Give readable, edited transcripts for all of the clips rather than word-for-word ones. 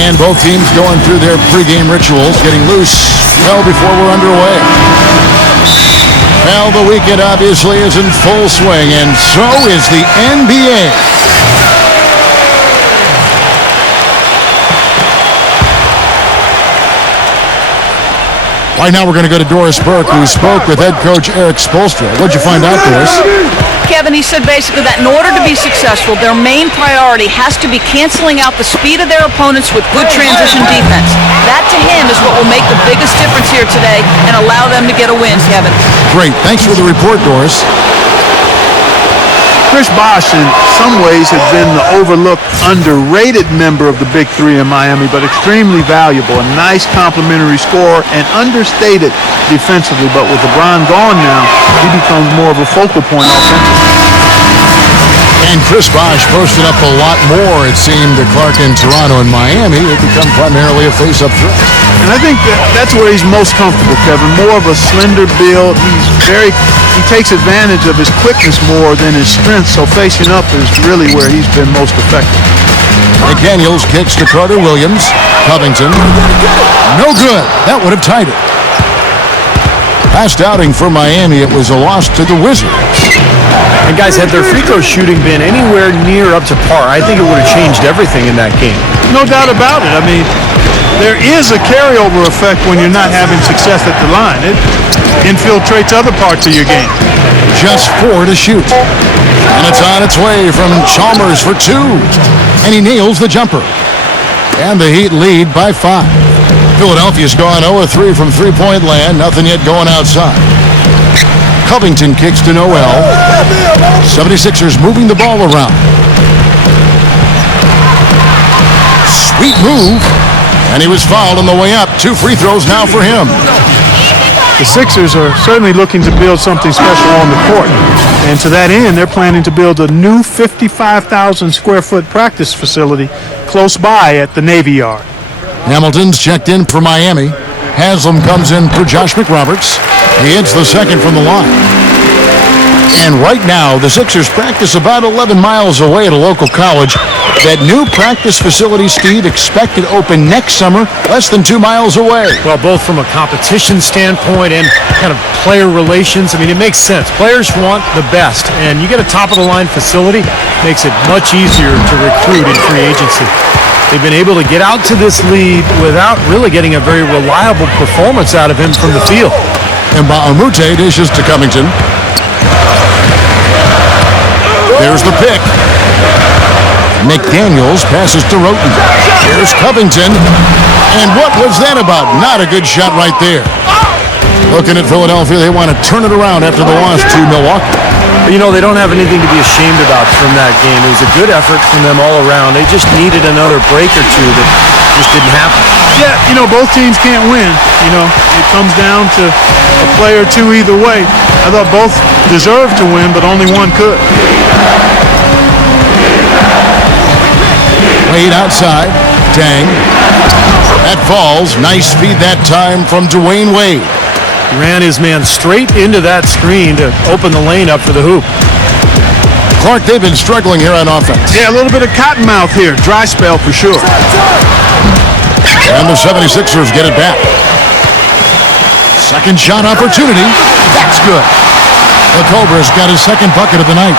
And both teams going through their pregame rituals, getting loose well before we're underway. Well, the weekend obviously is in full swing, and so is the NBA. Right now we're going to go to Doris Burke, who spoke with head coach Eric Spolestra. What'd you find out, Doris? Kevin, he said basically that in order to be successful, their main priority has to be canceling out the speed of their opponents with good transition defense. That, to him, is what will make the biggest difference here today and allow them to get a win, Kevin. Great. Thanks for the report, Doris. Chris Bosh, in some ways, has been the overlooked, underrated member of the Big Three in Miami, but extremely valuable. A nice complementary scorer and understated defensively. But with LeBron gone now, he becomes more of a focal point offensively. And Chris Bosh posted up a lot more, it seemed, to Clark in Toronto and Miami. It become primarily a face-up threat. And I think that's where he's most comfortable, Kevin. More of a slender build. He takes advantage of his quickness more than his strength, so facing up is really where he's been most effective. McDaniels kicks to Carter Williams. Covington. No good. That would have tied it. Last outing for Miami, it was a loss to the Wizards. And guys, had their free throw shooting been anywhere near up to par, I think it would have changed everything in that game. No doubt about it. I mean, there is a carryover effect when you're not having success at the line. It infiltrates other parts of your game. Just 4 to shoot. And it's on its way from Chalmers for 2. And he nails the jumper. And the Heat lead by 5. Philadelphia's gone 0-3 from three-point land. Nothing yet going outside. Covington kicks to Noel. 76ers moving the ball around. Sweet move. And he was fouled on the way up. 2 free throws now for him. The Sixers are certainly looking to build something special on the court. And to that end, they're planning to build a new 55,000 square foot practice facility close by at the Navy Yard. Hamilton's checked in for Miami. Haslam comes in for Josh McRoberts. He hits the second from the line. And right now, the Sixers practice about 11 miles away at a local college. That new practice facility, Steve, expected to open next summer, less than 2 miles away. Well, both from a competition standpoint and kind of player relations, I mean, it makes sense. Players want the best, and you get a top-of-the-line facility, makes it much easier to recruit in free agency. They've been able to get out to this lead without really getting a very reliable performance out of him from the field. And Baamute dishes to Covington. There's the pick. McDaniels passes to Roten. Here's Covington. And what was that about? Not a good shot right there. Looking at Philadelphia, they want to turn it around after the loss to Milwaukee. You know, they don't have anything to be ashamed about from that game. It was a good effort from them all around. They just needed another break or two that just didn't happen. Yeah, you know, both teams can't win. You know, it comes down to a play or two either way. I thought both deserved to win, but only one could. Wade outside. Dang. That falls. Nice feed that time from Dwayne Wade. Ran his man straight into that screen to open the lane up for the hoop. Clark, they've been struggling here on offense. Yeah, a little bit of cottonmouth here. Dry spell for sure. And the 76ers get it back. Second shot opportunity. That's good. The Cobra's got his second bucket of the night.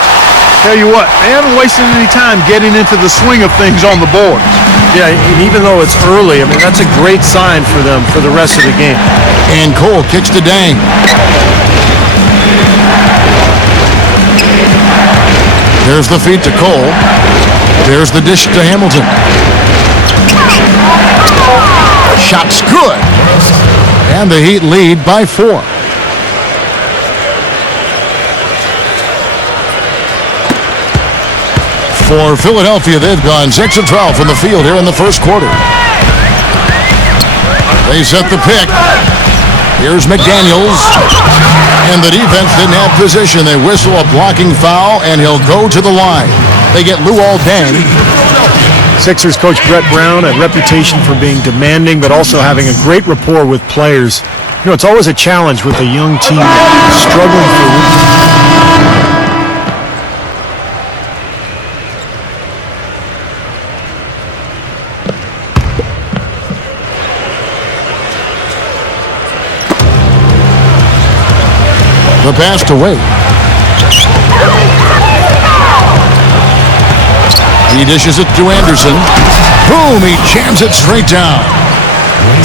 Tell you what, they haven't wasted any time getting into the swing of things on the boards. Yeah, and even though it's early, I mean, that's a great sign for them for the rest of the game. And Cole kicks to Dang. There's the feed to Cole. There's the dish to Hamilton. Shot's good. And the Heat lead by 4. For Philadelphia, they've gone 6 of 12 from the field here in the first quarter. They set the pick. Here's McDaniels. And the defense didn't have position. They whistle a blocking foul, and he'll go to the line. They get Luol Deng. Sixers coach Brett Brown, a reputation for being demanding, but also having a great rapport with players. You know, it's always a challenge with a young team struggling for. The pass to Wade. He dishes it to Anderson. Boom, he jams it straight down.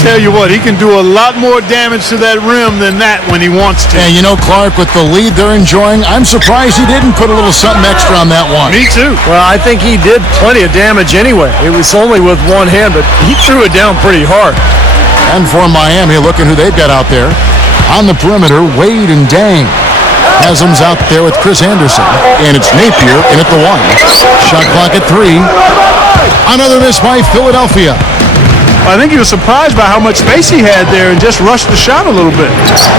Tell you what, he can do a lot more damage to that rim than that when he wants to. And you know, Clark, with the lead they're enjoying, I'm surprised he didn't put a little something extra on that one. Me too. Well, I think he did plenty of damage anyway. It was only with one hand, but he threw it down pretty hard. And for Miami, look at who they've got out there. On the perimeter, Wade and Dang. Haslam's out there with Chris Anderson. And it's Napier in at the 1. Shot clock at 3. Another miss by Philadelphia. I think he was surprised by how much space he had there and just rushed the shot a little bit.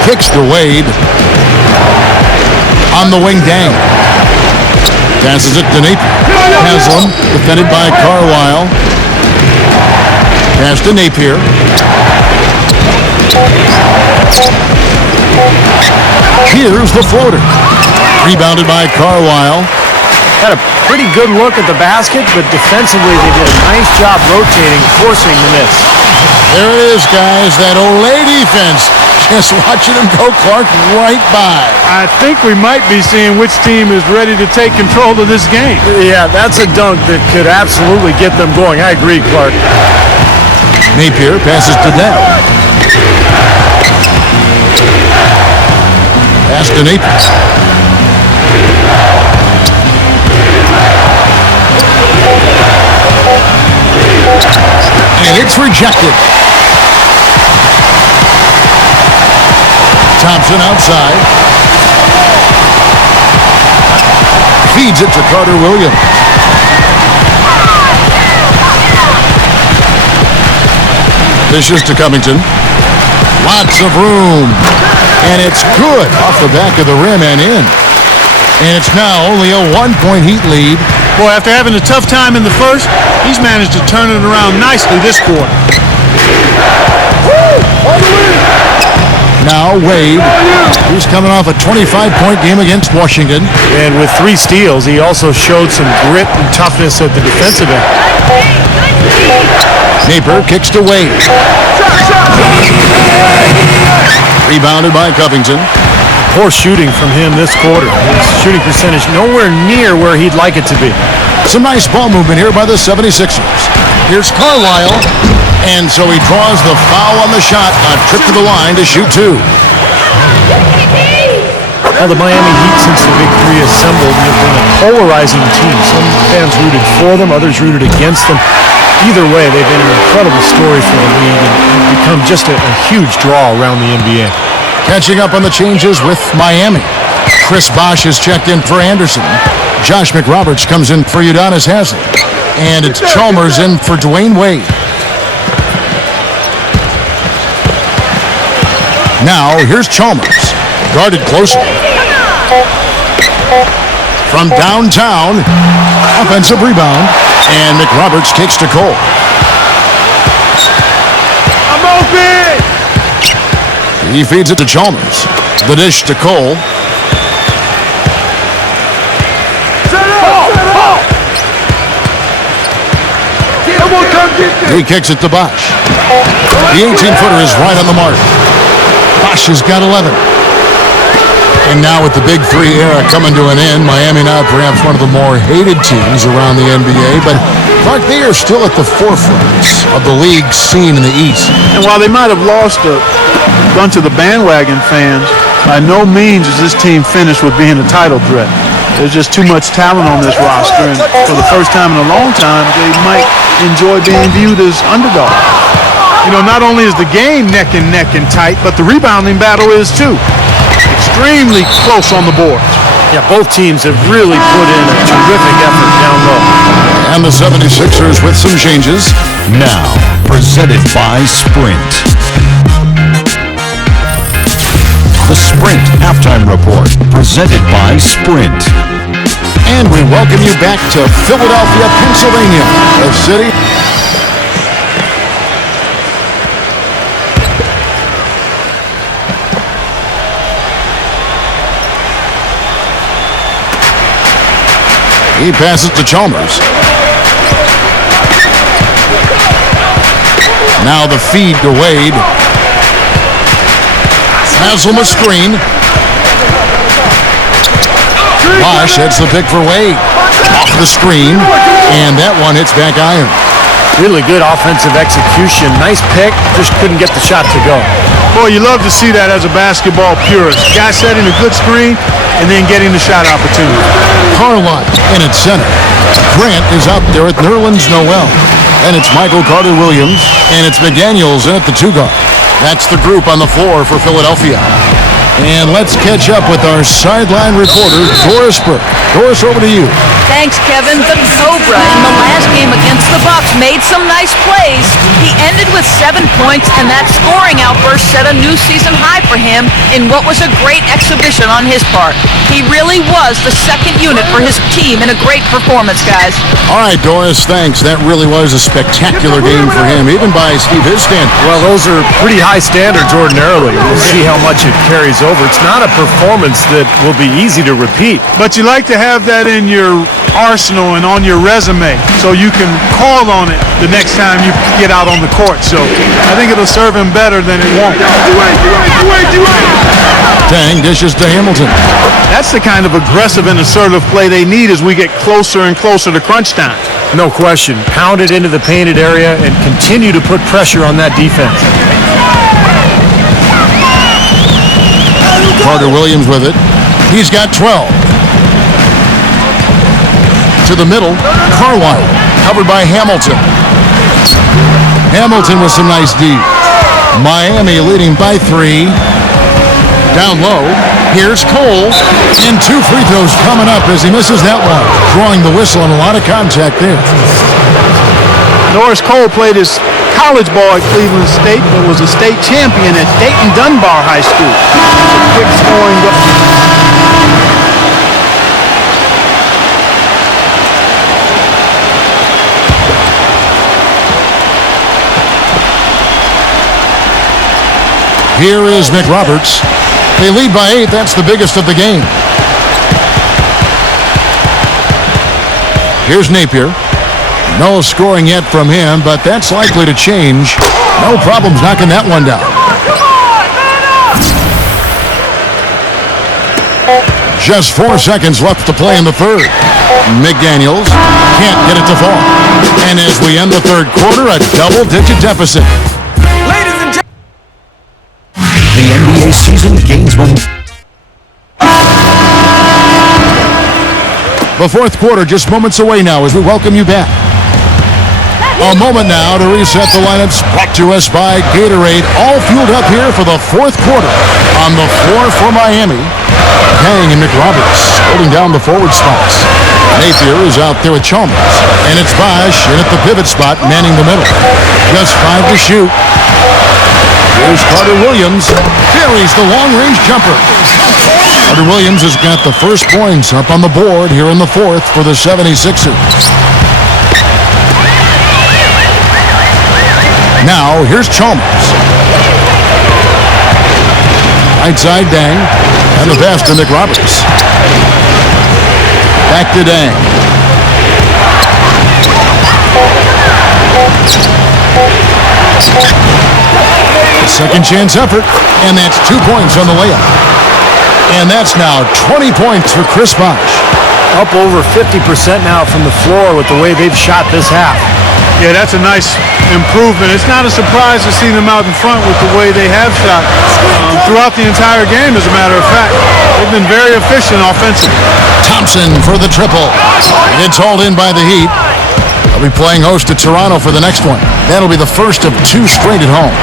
Kicks to Wade. On the wing, Dang. Passes it to Napier. Haslam, defended by Carlisle. Pass to Napier. Here's the floater. Rebounded by Carlisle. Had a pretty good look at the basket, but defensively they did a nice job rotating, forcing the miss. There it is, guys. That Olay defense. Just watching him go, Clark, right by. I think we might be seeing which team is ready to take control of this game. Yeah, that's a dunk that could absolutely get them going. I agree, Clark. Napier passes to Dell. Pass to Napier. And it's rejected. Thompson outside. Feeds it to Carter Williams. Dishes to Covington. Lots of room. And it's good off the back of the rim and in. And it's now only a 1-point Heat lead. Boy, after having a tough time in the first, he's managed to turn it around nicely this quarter. Now Wade, who's coming off a 25-point game against Washington. And with 3 steals, he also showed some grit and toughness at the defensive end. Napier kicks to Wade. Rebounded by Covington. Poor shooting from him this quarter. His shooting percentage nowhere near where he'd like it to be. Some nice ball movement here by the 76ers. Here's Carlisle. And so he draws the foul on the shot. A trip to the line to shoot 2. Now the Miami Heat, since the Big Three assembled, have been a polarizing team. Some fans rooted for them, others rooted against them. Either way, they've been an incredible story for the league and become just a huge draw around the NBA. Catching up on the changes with Miami. Chris Bosh is checked in for Anderson. Josh McRoberts comes in for Udonis Haslem. And it's Chalmers in for Dwayne Wade. Now, here's Chalmers. Guarded closely. From downtown. Offensive rebound. And McRoberts kicks to Cole. I'm open! He feeds it to Chalmers. The dish to Cole. He kicks it to Bosh. The 18-footer is right on the mark. Bosh has got 11. And now with the Big Three era coming to an end, Miami now perhaps one of the more hated teams around the NBA. But, Clark, they are still at the forefront of the league scene in the East. And while they might have lost a bunch of the bandwagon fans, by no means is this team finished with being a title threat. There's just too much talent on this roster, and for the first time in a long time, they might enjoy being viewed as underdogs. You know, not only is the game neck and tight, but the rebounding battle is too. Extremely close on the boards. Yeah, both teams have really put in a terrific effort down low. And the 76ers with some changes. Now, presented by Sprint. The Sprint Halftime Report, presented by Sprint. And we welcome you back to Philadelphia, Pennsylvania, the city. He passes to Chalmers. Now the feed to Wade. Haslam a screen. Bosch heads the pick for Wade. Off the screen, and that one hits back iron. Really good offensive execution. Nice pick, just couldn't get the shot to go. Boy, you love to see that as a basketball purist. Guy setting a good screen and then getting the shot opportunity. Carline in at center. Grant is out there at Nerlens Noel. And it's Michael Carter-Williams, and it's McDaniels in at the 2 guard. That's the group on the floor for Philadelphia. And let's catch up with our sideline reporter, Doris Burke. Doris, over to you. Thanks, Kevin. The Cobra in the last game against the Bucks made some nice plays. He ended with 7 points, and that scoring outburst set a new season high for him in what was a great exhibition on his part. He really was the second unit for his team in a great performance, guys. All right, Doris, thanks. That really was a spectacular game for him, even by Steve his standards. Well, those are pretty high standards ordinarily. We'll see how much it carries over. It's not a performance that will be easy to repeat. But you like to have that in your arsenal and on your resume so you can call on it the next time you get out on the court. So I think it'll serve him better than it won't. Tang dishes to Hamilton. That's the kind of aggressive and assertive play they need as we get closer and closer to crunch time. No question. Pound it into the painted area and continue to put pressure on that defense. Carter-Williams with it. He's got 12. To the middle, Carline, covered by Hamilton. Hamilton with some nice D. Miami leading by 3. Down low, here's Cole, and 2 free throws coming up as he misses that one. Drawing the whistle and a lot of contact there. Norris Cole played his college ball at Cleveland State, but was a state champion at Dayton Dunbar High School. It's a quick scoring goal. Here is McRoberts. They lead by 8. That's the biggest of the game. Here's Napier. No scoring yet from him, but that's likely to change. No problems knocking that one down. Just 4 seconds left to play in the third. McDaniels can't get it to fall. And as we end the third quarter, a double-digit deficit. The NBA season gains momentum. The fourth quarter just moments away now as we welcome you back. A moment now to reset the lineups, brought to us by Gatorade. All fueled up here for the fourth quarter. On the floor for Miami, Tang and McRoberts holding down the forward spots. Napier is out there with Chalmers. And it's Bosch in at the pivot spot, manning the middle. Just 5 to shoot. Here's Carter-Williams. Carries the long-range jumper. Carter-Williams has got the first points up on the board here in the fourth for the 76ers. Now, here's Chalmers. Right side, Dang. And the pass to McRoberts. Back to Dang. Second chance effort, and that's 2 points on the layup. And that's now 20 points for Chris Bosch. Up over 50% now from the floor with the way they've shot this half. Yeah, that's a nice improvement. It's not a surprise to see them out in front with the way they have shot throughout the entire game, as a matter of fact. They've been very efficient offensively. Thompson for the triple. It's hauled in by the Heat. They'll be playing host to Toronto for the next one. That'll be the first of 2 straight at home.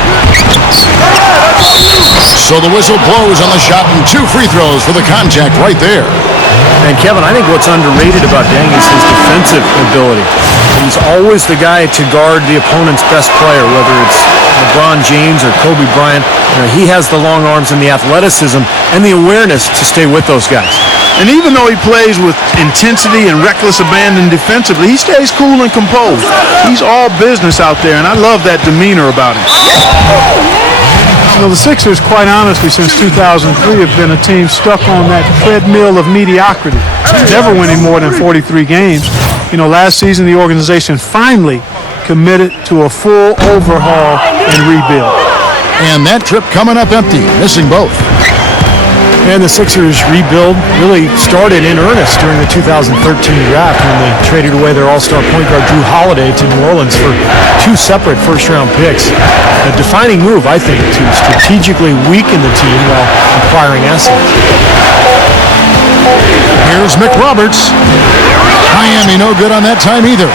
So the whistle blows on the shot and 2 free throws for the contact right there. And Kevin, I think what's underrated about Dang is his defensive ability. He's always the guy to guard the opponent's best player, whether it's LeBron James or Kobe Bryant. He has the long arms and the athleticism and the awareness to stay with those guys. And even though he plays with intensity and reckless abandon defensively, he stays cool and composed. He's all business out there, and I love that demeanor about him. You know, the Sixers, quite honestly, since 2003 have been a team stuck on that treadmill of mediocrity, never winning more than 43 games. You know, last season the organization finally committed to a full overhaul and rebuild. And that trip coming up empty, missing both. And the Sixers rebuild really started in earnest during the 2013 draft when they traded away their all-star point guard Drew Holiday to New Orleans for 2 separate first-round picks. A defining move, I think, to strategically weaken the team while acquiring assets. Here's McRoberts. Miami no good on that time either.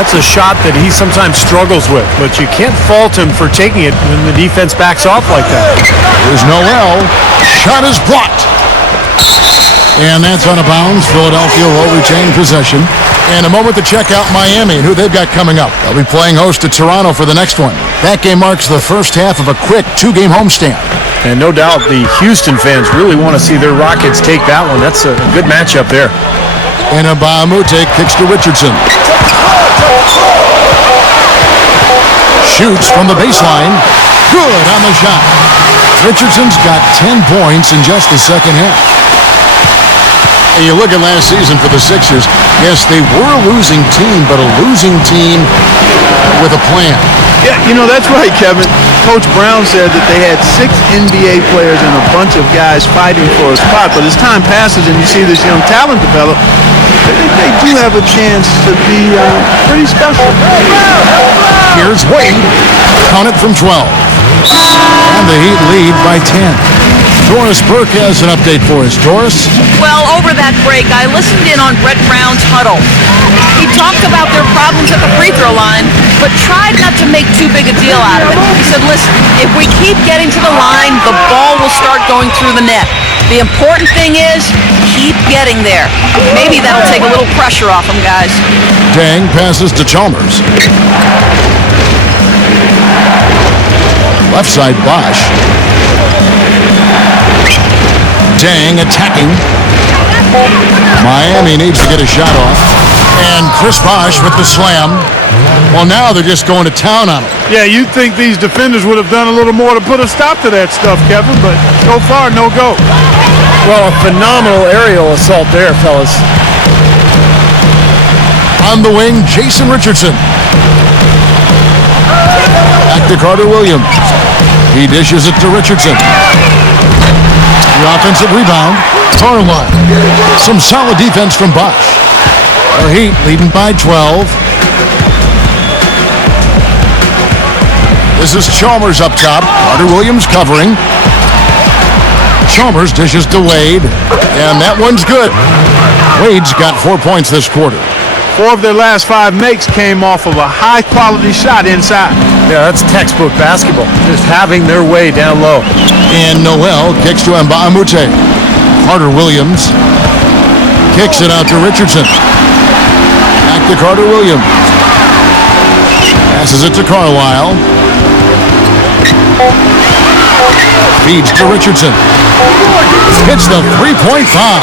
That's a shot that he sometimes struggles with, but you can't fault him for taking it when the defense backs off like that. Here's Noel. Shot is blocked. And that's out of bounds. Philadelphia will retain possession. And a moment to check out Miami and who they've got coming up. They'll be playing host to Toronto for the next one. That game marks the first half of a quick 2-game homestand. And no doubt the Houston fans really want to see their Rockets take that one. That's a good matchup there. And Mbamute kicks to Richardson. Shoots from the baseline. Good on the shot. Richardson's got 10 points in just the second half. And you look at last season for the Sixers, yes, they were a losing team, but a losing team with a plan. Yeah, that's right, Kevin. Coach Brown said that they had 6 NBA players and a bunch of guys fighting for a spot. But as time passes and you see this young talent develop, they do have a chance to be pretty special. Here's Wade. Count it from 12. And the Heat lead by 10. Doris Burke has an update for us. Doris? Well, over that break, I listened in on Brett Brown's huddle. He talked about their problems at the free throw line, but tried not to make too big a deal out of it. He said, listen, if we keep getting to the line, the ball will start going through the net. The important thing is, keep getting there. Maybe that'll take a little pressure off them, guys. Dang passes to Chalmers. Left side, Bosch. Dang attacking. Miami needs to get a shot off. And Chris Bosch with the slam. Well, now they're just going to town on him. Yeah, you'd think these defenders would have done a little more to put a stop to that stuff, Kevin, but so far, no go. Well, a phenomenal aerial assault there, fellas. On the wing, Jason Richardson. Back to Carter Williams. He dishes it to Richardson. The offensive rebound, Carlisle. Some solid defense from Bosch. The Heat leading by 12. This is Chalmers up top. Carter Williams covering. Chalmers dishes to Wade. And that one's good. Wade's got 4 points this quarter. 4 of their last 5 makes came off of a high-quality shot inside. Yeah, that's textbook basketball. Just having their way down low. And Noel kicks to Mbamute. Carter Williams kicks it out to Richardson. Back to Carter Williams. Passes it to Carlisle. Feeds to Richardson. Hits the three-point foul.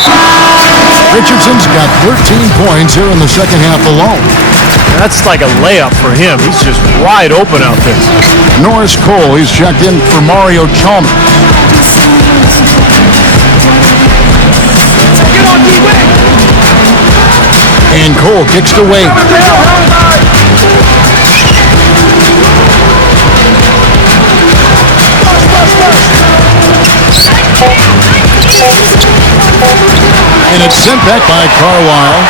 Richardson's got 13 points here in the second half alone. That's like a layup for him. He's just wide open out there. Norris Cole, he's checked in for Mario Chalmers. And Cole kicks to Wade. And it's sent back by Carlisle.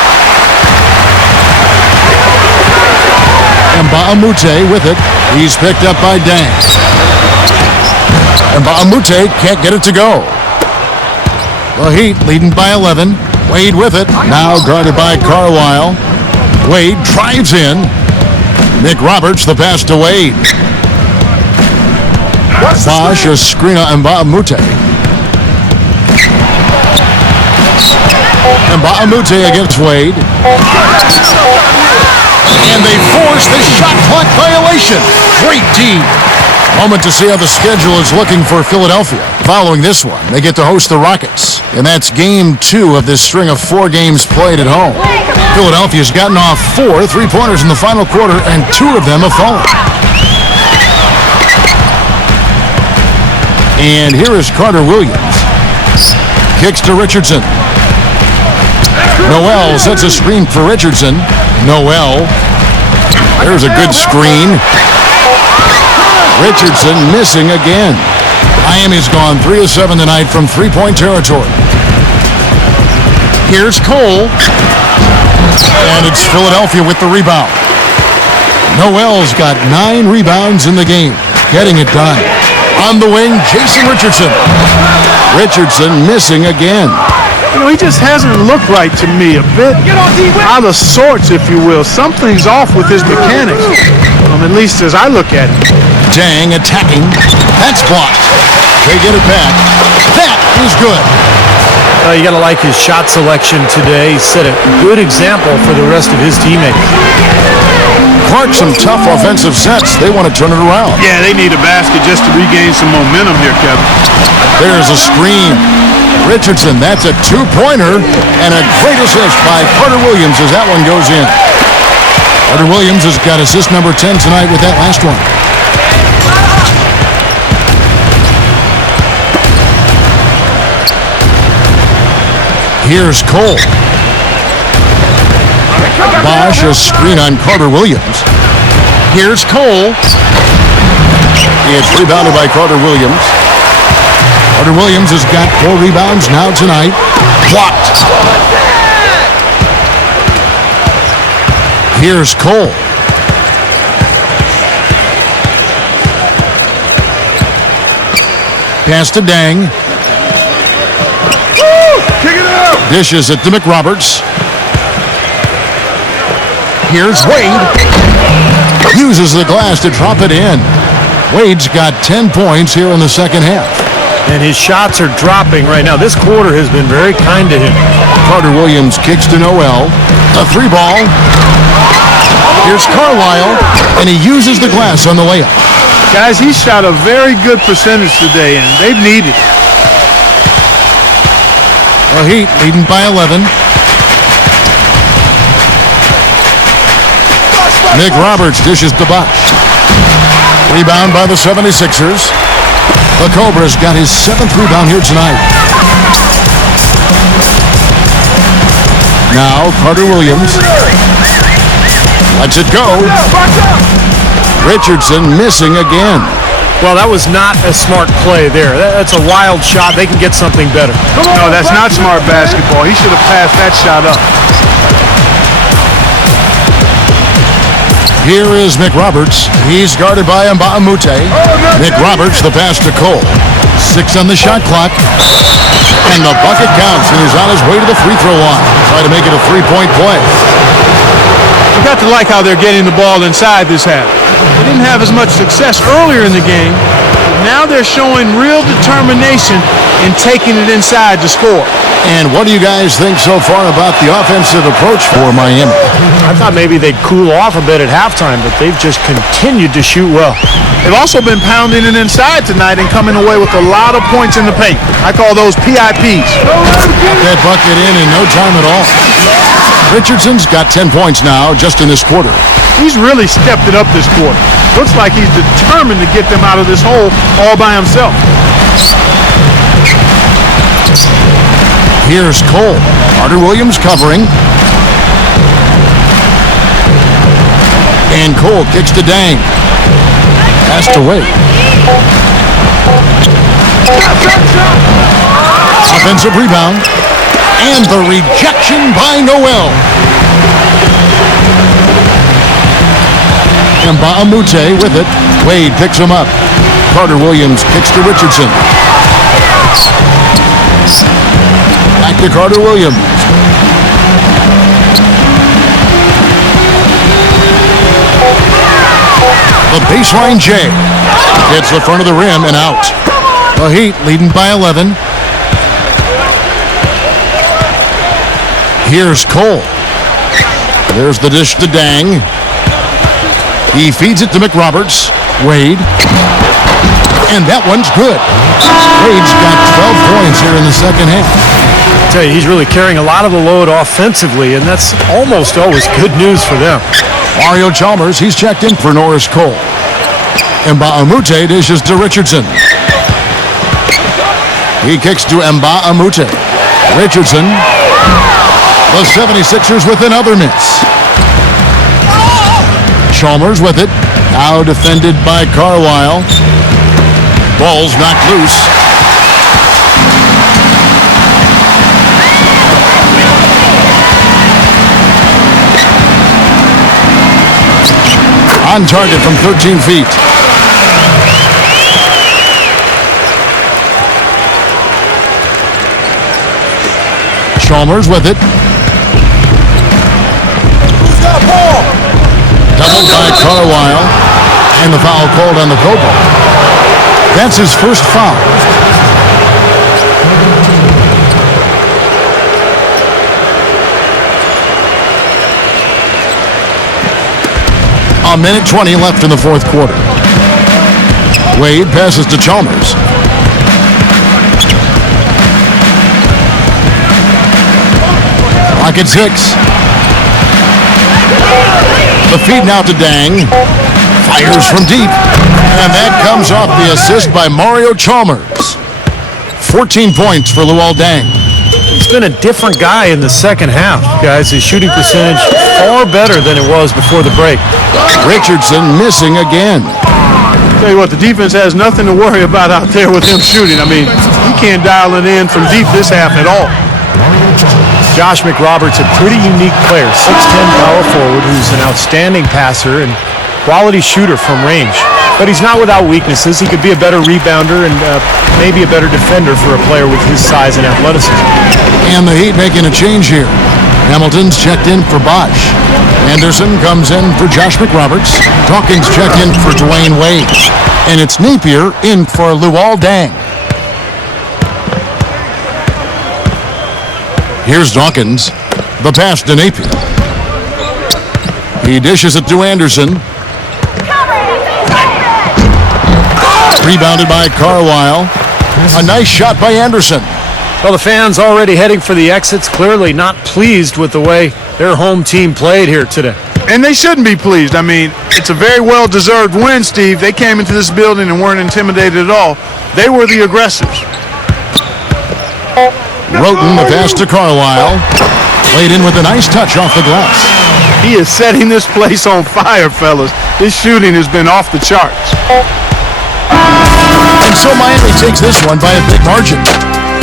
And Mbamute with it. He's picked up by Dang. And Mbamute can't get it to go. The Heat leading by 11. Wade with it. Now guarded by Carlisle. Wade drives in. McRoberts the pass to Wade. Bosch a screen on Mbamute. Mbamute against Wade. And they force the shot clock violation. Great D. Moment to see how the schedule is looking for Philadelphia. Following this one, they get to host the Rockets. And that's game 2 of this string of 4 games played at home. Philadelphia's gotten off 4 3-pointers in the final quarter, and 2 of them have fallen. And here is Carter Williams. Kicks to Richardson. Noel sets a screen for Richardson. Noel. There's a good screen. Richardson missing again. Miami's gone 3 of 7 tonight from three-point territory. Here's Cole. And it's Philadelphia with the rebound. Noel's got 9 rebounds in the game, getting it done. On the wing, Jason Richardson. Richardson missing again. You know, he just hasn't looked right to me. A bit out of sorts, if you will. Something's off with his mechanics, at least as I look at it. Dang attacking. That's blocked. They get it back. That is good. You got to like his shot selection today. He set a good example for the rest of his teammates. Clark, some tough offensive sets. They want to turn it around. Yeah, they need a basket just to regain some momentum here, Kevin. There's a screen. Richardson, that's a two-pointer, and a great assist by Carter Williams as that one goes in. Carter Williams has got assist number 10 tonight with that last one. Here's Cole. Bosch, a screen on Carter Williams. Here's Cole. It's rebounded by Carter Williams. Carter Williams has got 4 rebounds now tonight. Blocked. Here's Cole. Pass to Dang. Kick it out! Dishes it to McRoberts. Here's Wade. Uses the glass to drop it in. Wade's got 10 points here in the second half. And his shots are dropping right now. This quarter has been very kind to him. Carter Williams kicks to Noel. A 3-ball. Here's Carlisle, and he uses the glass on the layup. Guys, he shot a very good percentage today, and they've needed it. The Heat leading by 11. Nick Roberts dishes to Bosch. Rebound by the 76ers. The Cobra's got his 7th rebound here tonight. Now Carter Williams. Lets it go. Richardson missing again. Well, that was not a smart play there. That's a wild shot. They can get something better. No, that's not smart basketball. He should have passed that shot up. Here is McRoberts. He's guarded by Mbamute. McRoberts, the pass to Cole. 6 on the shot clock. And the bucket counts, and he's on his way to the free throw line. Try to make it a 3-point play. You got to like how they're getting the ball inside this half. They didn't have as much success earlier in the game, but now they're showing real determination in taking it inside to score. And what do you guys think so far about the offensive approach for Miami? I thought maybe they'd cool off a bit at halftime, but they've just continued to shoot well. They've also been pounding it inside tonight and coming away with a lot of points in the paint. I call those PIPs. That bucket in no time at all. Richardson's got 10 points now just in this quarter. He's really stepped it up this quarter. Looks like he's determined to get them out of this hole all by himself. Here's Cole. Carter Williams covering. And Cole kicks to Dang. Passed away. Offensive rebound. And the rejection by Noel. Mbamute with it. Wade picks him up. Carter Williams kicks to Richardson. Back to Carter Williams. The baseline J. Hits the front of the rim and out. The Heat leading by 11. Here's Cole. There's the dish to Dang. He feeds it to McRoberts. Wade. And that one's good. Wade's got 12 points here in the second half. I tell you, he's really carrying a lot of the load offensively, and that's almost always good news for them. Mario Chalmers, he's checked in for Norris Cole. Mbamute dishes to Richardson. He kicks to Mbamute. Richardson. The 76ers with another miss. Chalmers with it. Now defended by Carlisle. Ball's knocked loose. On target from 13 feet. Chalmers with it. Doubled by Carlisle. And the foul called on the Cobalt. That's his first foul. A minute 20 left in the fourth quarter. Wade passes to Chalmers. Clock at 6. The feed now to Dang. Fires from deep. And that comes off the assist by Mario Chalmers. 14 points for Luol Deng. He's been a different guy in the second half, guys. His shooting percentage far better than it was before the break. Richardson missing again. Tell you what, the defense has nothing to worry about out there with him shooting. I mean, he can't dial it in from deep this half at all. Josh McRoberts, a pretty unique player, 6'10" power forward who's an outstanding passer and quality shooter from range. But he's not without weaknesses. He could be a better rebounder and maybe a better defender for a player with his size and athleticism. And the Heat making a change here. Hamilton's checked in for Bosch. Anderson comes in for Josh McRoberts. Dawkins checked in for Dwayne Wade. And it's Napier in for Luol Deng. Here's Dawkins. The pass to Napier. He dishes it to Anderson. Rebounded by Carlisle. A nice shot by Anderson. Well, the fans already heading for the exits, clearly not pleased with the way their home team played here today. And they shouldn't be pleased. I mean, it's a very well-deserved win, Steve. They came into this building and weren't intimidated at all. They were the aggressors. Roten, the pass to Carlisle. Played in with a nice touch off the glass. He is setting this place on fire, fellas. His shooting has been off the charts. And so Miami takes this one by a big margin.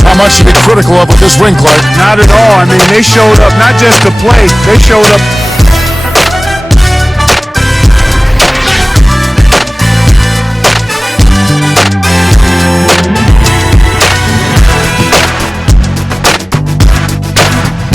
How much to be critical of with this win, Clark? Not at all. I mean, they showed up not just to play, they showed up